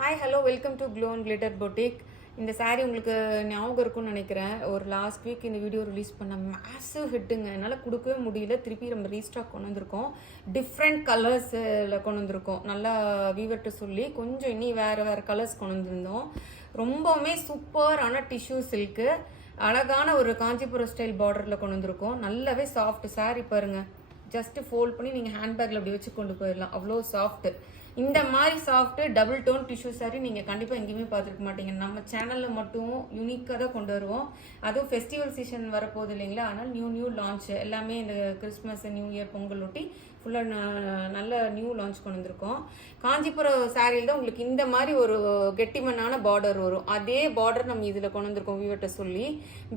Hi hello welcome to glow and glitter boutique. இந்த saree உங்களுக்கு ஞாபகம் இருக்கும்னு நினைக்கிறேன். ஒரு லாஸ்ட் வீக் இந்த வீடியோ ரிலீஸ் பண்ண மேசிவ் ஹிட்டுங்க. என்னால் கொடுக்கவே முடியல. திருப்பி நம்ம ரீஸ்டாக் கொண்டு வந்திருக்கோம். டிஃப்ரெண்ட் கலர்ஸில் கொண்டு வந்திருக்கோம். நல்லா வீவர்கிட்ட சொல்லி கொஞ்சம் இனி வேறு வேறு கலர்ஸ் கொண்டு வந்திருந்தோம். ரொம்பவுமே சூப்பரான டிஷ்யூ சில்க்கு, அழகான ஒரு காஞ்சிபுரம் ஸ்டைல் பார்டரில் கொண்டு வந்திருக்கோம். நல்லாவே சாஃப்ட் saree பாருங்கள். ஜஸ்ட் ஃபோல்ட் பண்ணி நீங்கள் ஹேண்ட்பேக்கில் அப்படி வச்சு கொண்டு போயிடலாம். அவ்வளோ சாஃப்ட்டு. இந்த மாதிரி soft double tone tissue sari நீங்கள் கண்டிப்பாக எங்கேயுமே பார்த்துருக்க மாட்டீங்க. நம்ம சேனலில் மட்டும் யூனிக்காக தான் கொண்டு வருவோம். அதுவும் ஃபெஸ்டிவல் சீசன் வரப்போகுது இல்லைங்களா, அதனால் நியூ லான்ச் எல்லாமே இந்த கிறிஸ்மஸ் நியூ இயர் பொங்கல் ஒட்டி ஃபுல்லாக நல்ல நியூ லான்ச் கொண்டு வந்திருக்கோம். காஞ்சிபுரம் சாரியில் தான் உங்களுக்கு இந்த மாதிரி ஒரு கெட்டிமனான பார்டர் வரும். அதே பார்டர் நம்ம இதில் கொண்டு வந்திருக்கோம் வீவர்கிட்ட சொல்லி.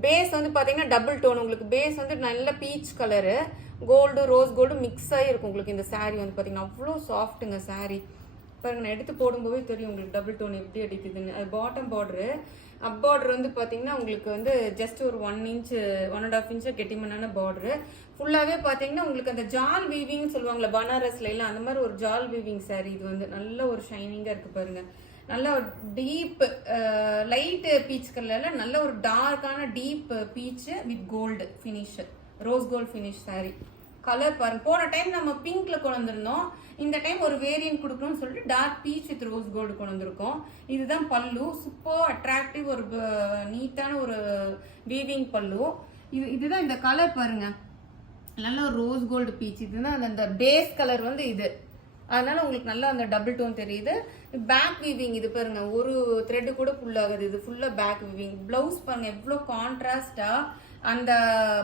பேஸ் வந்து பார்த்தீங்கன்னா டபுள் டோன். உங்களுக்கு பேஸ் வந்து நல்ல peach colour, gold rose gold mix ஆகிருக்கும். உங்களுக்கு இந்த சாரீ வந்து பார்த்தீங்கன்னா அவ்வளோ சாஃப்ட்டுங்க சாரீ. பாருங்க, நான் எடுத்து போடும்போதே தெரியும் உங்களுக்கு டபுள் டோன் எப்படி அடிக்குதுன்னு. அது பாட்டம் பார்டரு. அப் பார்டர் வந்து பார்த்தீங்கன்னா உங்களுக்கு வந்து ஜஸ்ட் ஒரு 1 inch 1.5 inch கெட்டிமனான பார்டரு. ஃபுல்லாகவே பார்த்தீங்கன்னா உங்களுக்கு அந்த ஜால் வீவிங்னு சொல்லுவாங்களே பனாரஸ்ல எல்லாம், அந்த மாதிரி ஒரு ஜால் வீவிங் சாரீ. இது வந்து நல்ல ஒரு ஷைனிங்காக இருக்குது பாருங்க. நல்ல ஒரு டீப் லைட்டு பீச் கலரில் நல்ல ஒரு டார்க்கான deep peach with gold finish, rose gold finish sari. Colour பாருங்க. போன டைம் நம்ம பிங்க்ல கொண்டு வந்திருந்தோம். இந்த டைம் ஒரு வேரியன்ட் கொடுக்கணும்னு சொல்லிட்டு dark peach with rose gold கொண்டு வந்திருக்கோம். இதுதான் பல்லு. சூப்பர் அட்ராக்டிவ் ஒரு நீட்டான ஒரு வீவிங் பல்லு. இதுதான் இந்த கலர் பாருங்க. நல்ல ஒரு ரோஸ் கோல்டு பீச். இதுதான் அந்த பேஸ் கலர் வந்து இது. அதனால உங்களுக்கு நல்லா அந்த டபுள் டோன் தெரியுது. பேக் வீவிங் இது பாருங்க, ஒரு த்ரெட் கூட ஃபுல் ஆகுது. இது ஃபுல்லா பேக் வீவிங். பிளவுஸ் பாருங்க எவ்வளோ கான்ட்ராஸ்டா அந்த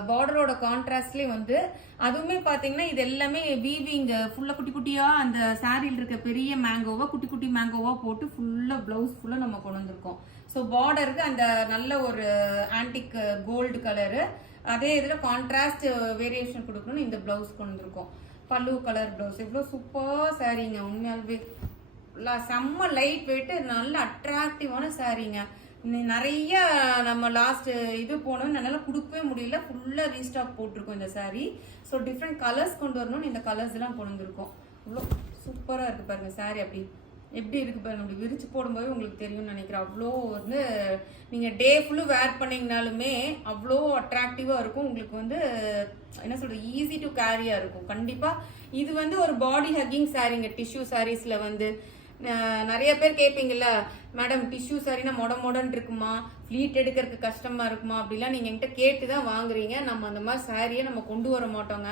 பார்டரோட கான்ட்ராஸ்ட்லேயே வந்து அதுவுமே பார்த்தீங்கன்னா இது எல்லாமே வீவிங் ஃபுல்லாக குட்டி குட்டியாக அந்த சாரியில் இருக்க பெரிய மேங்கோவா குட்டி குட்டி மேங்கோவா போட்டு ஃபுல்லாக ப்ளவுஸ் ஃபுல்லாக நம்ம கொண்டு வந்திருக்கோம். ஸோ பார்டருக்கு அந்த நல்ல ஒரு ஆன்டிக் கோல்டு கலரு, அதே இதில் கான்ட்ராஸ்ட் வேரியேஷன் கொடுக்கணும்னு இந்த ப்ளவுஸ் கொண்டு வந்திருக்கோம். பல்லு கலர் ப்ளவுஸ். எவ்வளோ சூப்பர் சாரீங்க. உண்மையாலுமே செம்ம லைட் வெயிட்டு, நல்ல அட்ராக்டிவான சாரீங்க. நிறைய நம்ம லாஸ்ட் இது போனோம்னு என்னால் கொடுக்கவே முடியல. ஃபுல்லாக ரீஸ்டாக் போட்டிருக்கோம் இந்த சாரீ. ஸோ டிஃப்ரெண்ட் கலர்ஸ் கொண்டு வரணும்னு இந்த கலர்ஸ் எல்லாம் கொண்டு வந்திருக்கோம். அவ்வளோ சூப்பராக இருக்குது பாருங்க சாரீ. அப்படி எப்படி இருக்கு பாருங்க. அப்படி விரிச்சு போடும்போது உங்களுக்கு தெரியும்னு நினைக்கிறேன். அவ்வளோ வந்து நீங்கள் டே ஃபுல்லு வேர் பண்ணிங்கனாலுமே அவ்வளோ அட்ராக்டிவாக இருக்கும். உங்களுக்கு வந்து என்ன சொல்கிறது, ஈஸி டு கேரியாக இருக்கும். கண்டிப்பாக இது வந்து ஒரு பாடி ஹக்கிங் சாரீங்க. டிஷ்யூ சாரீஸில் வந்து நிறைய பேர் கேட்பீங்கல்ல, மேடம் டிஷ்யூ சாரினா மொடன்னு இருக்குமா, ஃப்ளீட் எடுக்கிறதுக்கு கஷ்டமா இருக்குமா அப்படிலாம் நீங்கள் என்கிட்ட கேட்டு தான் வாங்குறீங்க. நம்ம அந்த மாதிரி சாரியை நம்ம கொண்டு வர மாட்டோங்க.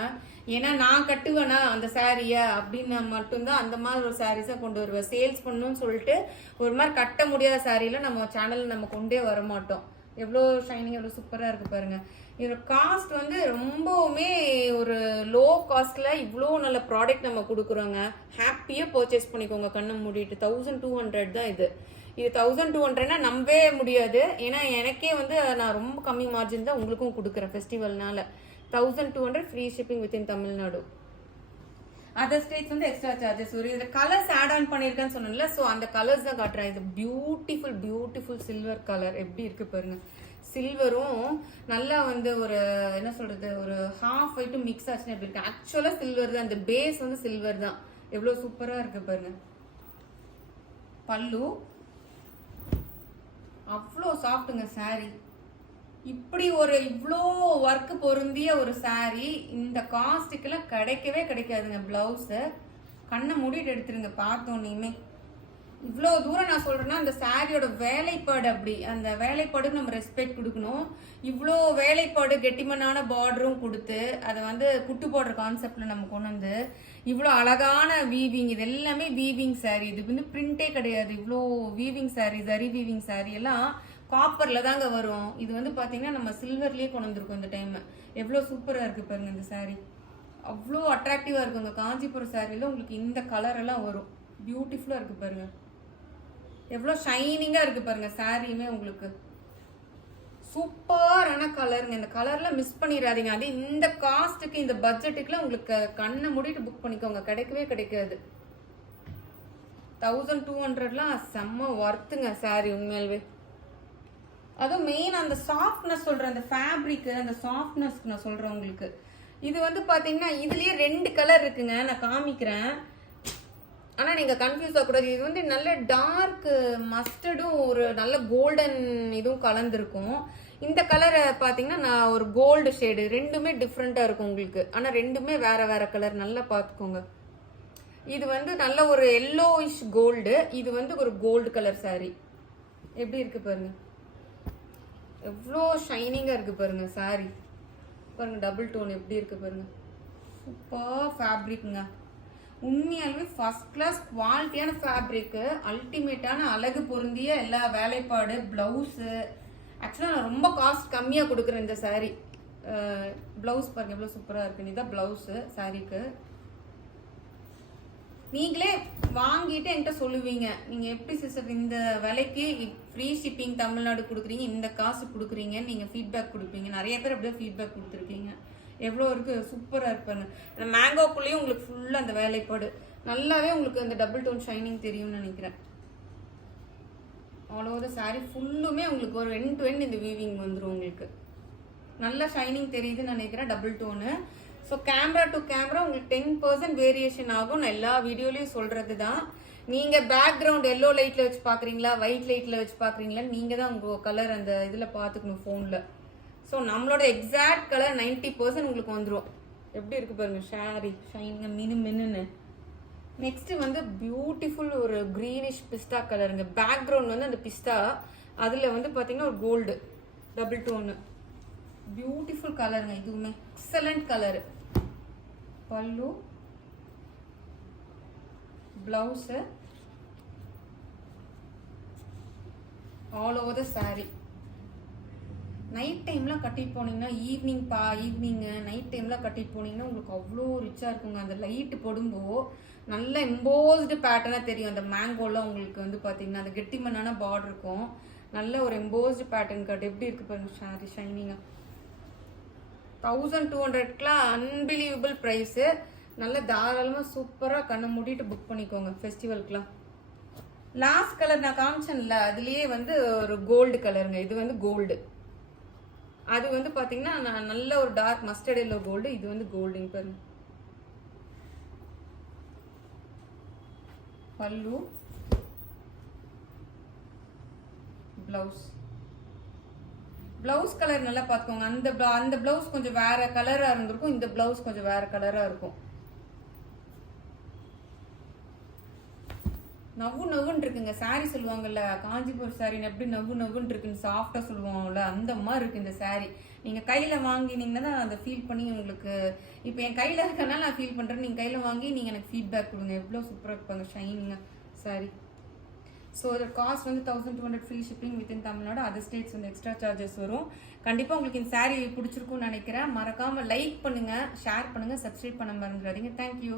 ஏன்னா நான் கட்டுவேனா அந்த சாரியை அப்படின்னு மட்டும்தான் அந்த மாதிரி ஒரு சாரீஸை கொண்டு வருவேன். சேல்ஸ் பண்ணணும்னு சொல்லிட்டு ஒரு மாதிரி கட்ட முடியாத சாரியில் நம்ம சேனலில் நம்ம கொண்டே வர மாட்டோம். எவ்வளோ ஷைனிங், எவ்வளோ சூப்பராக இருக்குது பாருங்கள். இதோட காஸ்ட் வந்து ரொம்பவுமே ஒரு லோ காஸ்ட்டில் இவ்வளோ நல்ல ப்ராடக்ட் நம்ம கொடுக்குறோங்க. ஹாப்பியாக பர்ச்சேஸ் பண்ணிக்கோங்க கண்ணை மூடிட்டு. 1200 தான் இது. 1200னா நம்பவே முடியாது. ஏன்னா எனக்கே வந்து நான் ரொம்ப கம்மி மார்ஜின் தான் உங்களுக்கும் கொடுக்குறேன் ஃபெஸ்டிவல்னால. 1200 free shipping within Tamil Nadu. Other states வந்து எக்ஸ்ட்ரா சார்ஜஸ் வரும். இதில் கலர்ஸ் ஆட் ஆன் பண்ணியிருக்கேன்னு சொன்னேன்ல, ஸோ அந்த கலர்ஸ் தான் காட்டுறேன். இது பியூட்டிஃபுல் சில்வர் கலர். எப்படி இருக்கு பாருங்க. சில்வரும் நல்லா வந்து ஒரு என்ன சொல்றது, ஒரு ஹாஃப் ஒயிட் மிக்ஸ் ஆச்சுன்னு எப்படி இருக்கு. ஆக்சுவலாக சில்வர் தான், அந்த பேஸ் வந்து சில்வர் தான். எவ்வளோ சூப்பராக இருக்கு பாருங்க. பல்லு அவ்வளோ சாஃப்ட்டுங்க சாரி. இப்படி ஒரு இவ்வளோ ஒர்க் பொருந்திய ஒரு சாரீ இந்த காஸ்ட்டுக்கெல்லாம் கிடைக்கவே கிடைக்காதுங்க. பிளவுஸு கண்ணை மூடிட்டு எடுத்துருங்க பார்த்தோன்னே. இவ்வளோ தூரம் நான் சொல்கிறேன்னா அந்த சாரியோட வேலைப்பாடு, அப்படி அந்த வேலைப்பாடுக்கு நம்ம ரெஸ்பெக்ட் கொடுக்கணும். இவ்வளோ வேலைப்பாடு கெட்டிமனான பார்டரும் கொடுத்து அதை வந்து குட்டு பார்டர் கான்செப்டில் நம்ம கொண்டு வந்து இவ்வளோ அழகான வீவிங். இது எல்லாமே வீவிங் சாரீ. இது வந்து பிரிண்டே கிடையாது. இவ்வளோ வீவிங் சாரீ, ஜரி வீவிங் சாரீ எல்லாம் காப்பரில் தாங்க வரும். இது வந்து பார்த்தீங்கன்னா நம்ம சில்வர்லேயே கொண்டு வந்திருக்கோம் இந்த டைம். எவ்வளோ சூப்பராக இருக்குது பாருங்கள் இந்த சாரீ. அவ்வளோ அட்ராக்டிவாக இருக்குங்க. காஞ்சிபுரம் சாரியில் உங்களுக்கு இந்த கலர் எல்லாம் வரும். பியூட்டிஃபுல்லாக இருக்குது பாருங்கள். எவ்வளோ ஷைனிங்காக இருக்குது பாருங்கள் சாரியுமே. உங்களுக்கு சூப்பரான கலருங்க. இந்த கலர்லாம் மிஸ் பண்ணிடாதீங்க. அது இந்த காஸ்ட்டுக்கு இந்த பட்ஜெட்டுக்குலாம் உங்களுக்கு கண்ணை மூடிட்டு புக் பண்ணிக்கோங்க. கிடைக்கவே கிடைக்காது. 1200லாம் செம்ம ஒர்த்துங்க சாரி உண்மையாலுமே. அதுவும் மெயின் அந்த சாஃப்ட்னஸ் சொல்கிறேன், அந்த ஃபேப்ரிக்கு அந்த சாஃப்ட்னஸ்க்கு நான் சொல்கிறேன் உங்களுக்கு. இது வந்து பார்த்தீங்கன்னா இதுலேயே 2 கலர் இருக்குங்க. நான் காமிக்கிறேன். ஆனால் நீங்கள் கன்ஃபியூஸ் ஆகக்கூடாது. இது வந்து நல்ல டார்க் மஸ்டர்டும் ஒரு நல்ல கோல்டன் இதுவும் கலந்துருக்கும். இந்த கலரை பார்த்தீங்கன்னா நான் ஒரு கோல்டு ஷேடு, ரெண்டுமே டிஃப்ரெண்ட்டாக இருக்கும் உங்களுக்கு. ஆனால் ரெண்டுமே வேற வேற கலர், நல்லா பார்த்துக்கோங்க. இது வந்து நல்ல ஒரு எல்லோயிஷ் கோல்டு, இது வந்து ஒரு கோல்டு கலர் saree. எப்படி இருக்கு பாருங்க, எவ்வளோ ஷைனிங்காக இருக்கு பாருங்க saree. பாருங்க டபுள் டோன் எப்படி இருக்கு பாருங்க, சூப்பர் ஃபேப்ரிக்ங்க. உண்மையாலுமே ஃபர்ஸ்ட் கிளாஸ் குவாலிட்டியான ஃபேப்ரிக்கு, அல்டிமேட்டான அழகு பொருந்திய எல்லா வேலைப்பாடு, ப்ளவுஸு. ஆக்சுவலாக நான் ரொம்ப காஸ்ட் கம்மியாக கொடுக்குறேன் இந்த saree. ப்ளவுஸ் பாருங்க எவ்வளோ சூப்பராக இருக்குன்னு. இதான் ப்ளவுஸு சாரீக்கு. நீங்களே வாங்கிட்டு என்கிட்ட சொல்லுவீங்க, நீங்கள் எப்படி சிஸ்டர் இந்த விலைக்கு ஃப்ரீ ஷிப்பிங் தமிழ்நாடு கொடுக்குறீங்க, இந்த காசு கொடுக்குறீங்கன்னு நீங்கள் ஃபீட்பேக் கொடுப்பீங்க. நிறைய பேர் அப்படியே ஃபீட்பேக் கொடுத்துருக்கீங்க. எவ்வளோ இருக்குது, சூப்பராக இருப்பாங்க. அந்த மேங்கோக்குள்ளேயும் உங்களுக்கு ஃபுல்லாக அந்த வேலைப்பாடு நல்லாவே உங்களுக்கு அந்த டபுள் டோன் ஷைனிங் தெரியும்னு நினைக்கிறேன். ஆல் ஓவர் சாரீ ஃபுல்லுமே உங்களுக்கு ஒரு எண்ட் டு எண்ட் இந்த வீவிங் வந்துடும். உங்களுக்கு நல்லா ஷைனிங் தெரியுதுன்னு நினைக்கிறேன் double tone. So camera to camera உங்களுக்கு 10% வேரியேஷன் ஆகும். நான் எல்லா வீடியோலையும் சொல்கிறது தான். நீங்கள் பேக்ரவுண்ட் எல்லோ லைட்டில் வச்சு பார்க்குறீங்களா, ஒயிட் லைட்டில் வச்சு பார்க்குறீங்களா, நீங்கள் தான் உங்கள் கலர் அந்த இதில் பார்த்துக்கணும் ஃபோனில். ஸோ நம்மளோட எக்ஸாக்ட் கலர் 90% உங்களுக்கு வந்துடும். எப்படி இருக்குது பாருங்கள் ஷாரி ஷைனிங் மின்னு. நெக்ஸ்ட்டு வந்து பியூட்டிஃபுல் ஒரு க்ரீனிஷ் பிஸ்டா கலருங்க. பேக்ரவுண்ட் வந்து அந்த பிஸ்டா, அதில் வந்து பார்த்தீங்கன்னா ஒரு கோல்டு டபுள் டோனு, பியூட்டிஃபுல் கலருங்க. இதுவுமே எக்ஸலண்ட் கலரு. பல்லு, blouse, all over the sari. Night டைம்லாம் கட்டிட்டு போனீங்கன்னா, ஈவினிங்கு நைட் டைம்லாம் கட்டிட்டு போனீங்கன்னா உங்களுக்கு அவ்வளோ ரிச்சாக இருக்குங்க. அந்த லைட்டு போடும்போது நல்ல எம்போஸ்டு பேட்டர்னாக தெரியும். அந்த மேங்கோலாம் உங்களுக்கு வந்து பார்த்தீங்கன்னா அந்த கெட்டிமண்ணான பார்டர் இருக்கும். நல்ல ஒரு எம்போஸ்டு பேட்டர்ன் கட் எப்படி இருக்குது பாருங்க சாரி ஷைனிங்காக. 1200க்குலாம் அன்பிலீவபிள் ப்ரைஸு. நல்ல தாராளமாக சூப்பராக கண்ணை மூடிட்டு புக் பண்ணிக்கோங்க ஃபெஸ்டிவலுக்குலாம். லாஸ்ட் கலர் நான் காமிச்சேன்ல, அதுலேயே வந்து ஒரு கோல்டு கலருங்க. இது வந்து கோல்டு, அது வந்து பார்த்தீங்கன்னா நான் நல்ல ஒரு டார்க் மஸ்டர்ட் எல்லோ கோல்டு. இது வந்து கோல்டுங்க பாருங்க. பல்லு, ப்ளவுஸ் கலர் நல்லா பார்த்துக்கோங்க. அந்த ப்ளவுஸ் கொஞ்சம் வேற கலராக இருந்திருக்கும், இந்த ப்ளவுஸ் கொஞ்சம் வேற கலராக இருக்கும். நவ்வுன்னு இருக்குங்க சாரீ. சொல்லுவாங்கல்ல காஞ்சிபுரம் சாரின்னு எப்படி நவ்வுன்னு இருக்குன்னு சாஃப்டாக சொல்லுவாங்கல்ல, அந்த மாதிரி இருக்குது இந்த சாரீ. நீங்கள் கையில் வாங்கினீங்கன்னா தான் அதை ஃபீல் பண்ணி உங்களுக்கு, இப்போ என் கையில் இருக்கனால நான் ஃபீல் பண்ணுறேன். நீங்கள் கையில் வாங்கி நீங்கள் எனக்கு ஃபீட்பேக் கொடுங்க எவ்வளோ சூப்பராக இருப்பாங்க ஷைனிங்காக சாரீ. ஸோ இதோட காஸ்ட் வந்து 1200 free shipping within Tamil Nadu. Other states வந்து எக்ஸ்ட்ரா சார்ஜஸ் வரும். கண்டிப்பாக உங்களுக்கு இந்த சாரீ பிடிச்சிருக்கும்னு நினைக்கிறேன். மறக்காமல் லைக் பண்ணுங்கள், ஷேர் பண்ணுங்கள், சப்ஸ்கிரைப் பண்ண மறந்துடாதீங்க. தேங்க்யூ.